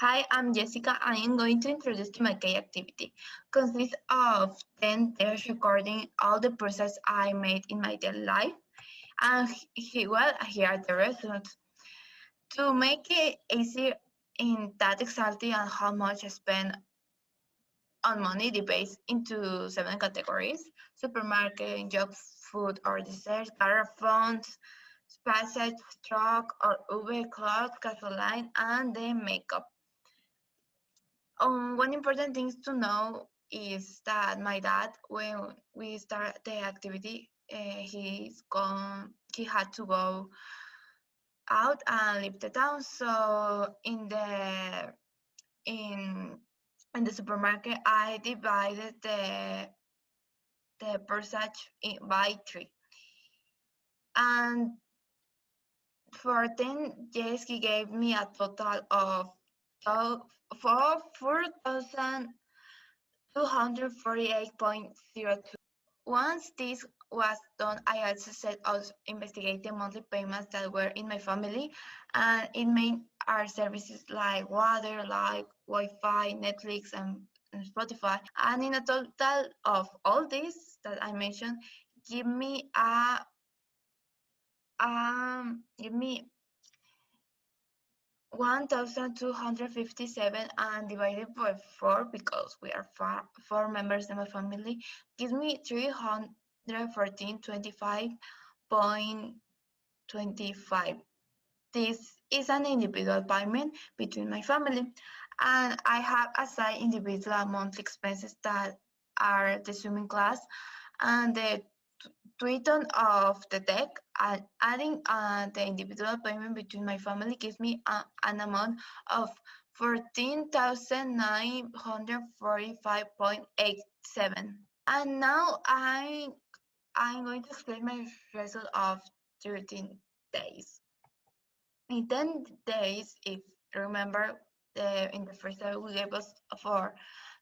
Hi, I'm Jessica. I am going to introduce to my K activity. Consists of 10 days recording all the process I made in my daily life. And here are the results. To make it easy in that exactly and how much I spend on money divides into 7 categories: supermarket, junk food or desserts, garrafones, passage, truck or Uber, clothes, gasoline, and the makeup. One important thing to know is that my dad, when we start the activity, he had to go out and leave the town. So in in the supermarket, I divided the percentage by 3, and for 10 days he gave me a total of 4,248.02. Once this was done, I also set out investigate the monthly payments that were in my family, and it made our services like water, like Wi-Fi, Netflix, and Spotify. And in a total of all this that I mentioned, give me a give me 1,257 and divided by 4 because we are 4 members in my family gives me 314.25.25. This is an individual payment between my family, and I have assigned individual monthly expenses that are the swimming class and the Tweeton of the deck. Adding the individual payment between my family gives me an amount of 14,945.87. And now I'm going to explain my result of 13 days. In 10 days, if you remember, in the first day we gave us for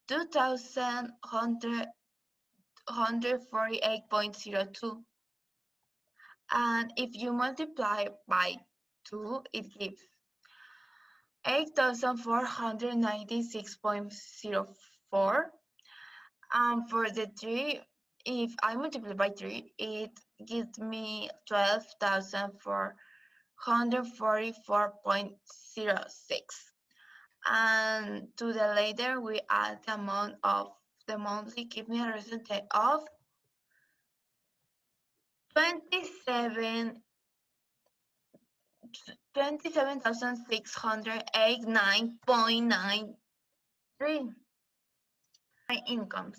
2,148.02. And if you multiply by 2, it gives 8,496.04. And for the 3, if I multiply by 3, it gives me 12,444.06. And to the later, we add the amount of the monthly, give me a result of 27,689.93. My incomes.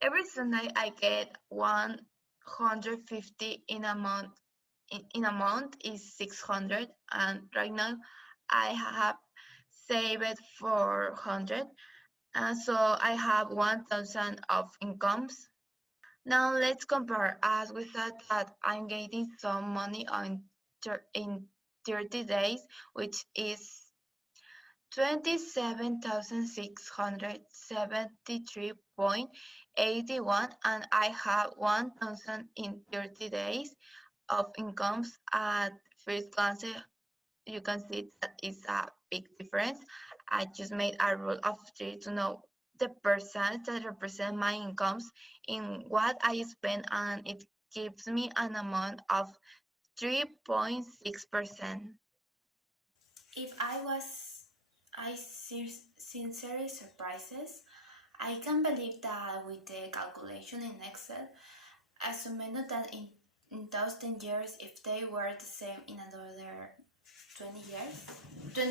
Every Sunday I get 150 in a month. In a month is 600, and right now I have saved 400, and so I have 1,000 of incomes. Now let's compare. As we said that I'm getting some money in 30 days, which is 27,673.81, and I have 1,000 in 30 days of incomes. At first glance, you can see that it's a big difference. I just made a rule of 3 to know the percent that represent my incomes in what I spend, and it gives me an amount of 3.6%. If I sincerely surprises, I can believe that with the calculation in Excel, assuming that in those 10 years, if they were the same in another 20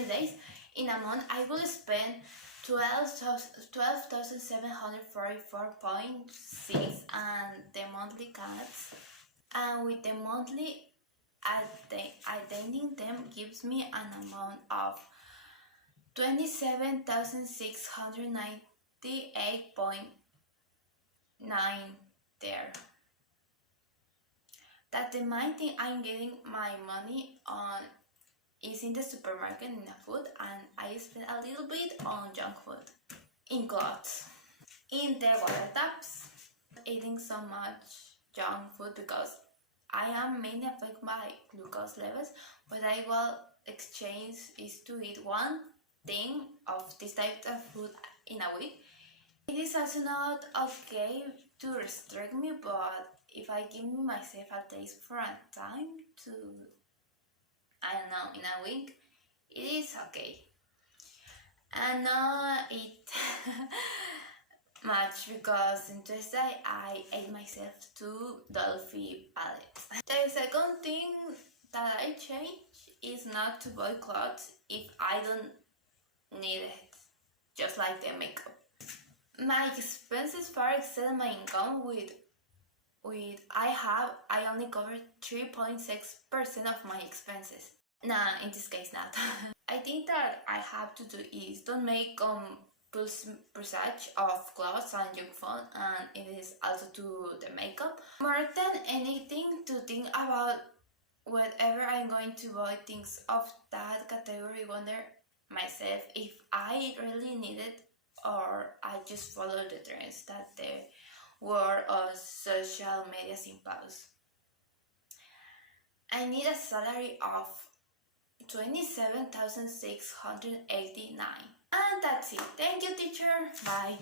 days, in a month, I will spend 12,744.6 and the monthly cuts. And with the monthly adding them gives me an amount of 27,698.9 there. That the main thing I'm getting my money on is in the supermarket in the food, and I spend a little bit on junk food, in clothes, in the water taps. Eating so much junk food because I am mainly affected by glucose levels, but I will exchange is to eat one thing of this type of food in a week. It is also not okay to restrict me, but if I give myself a taste for a time to, I don't know, in a week, it is okay. And not eat much because in Tuesday I ate myself 2 Dolphy pallets. The second thing that I change is not to buy clothes if I don't need it, just like the makeup. My expenses far exceed my income with I only cover 3.6% of my expenses. Nah, in this case not. I think that I have to do is don't make purchase of clothes and junk food, and it is also to the makeup. More than anything, to think about whenever I'm going to buy things of that category, wonder myself if I really need it or I just follow the trends that the world of social media impose. I need a salary of 27,689. And that's it. Thank you, teacher. Bye.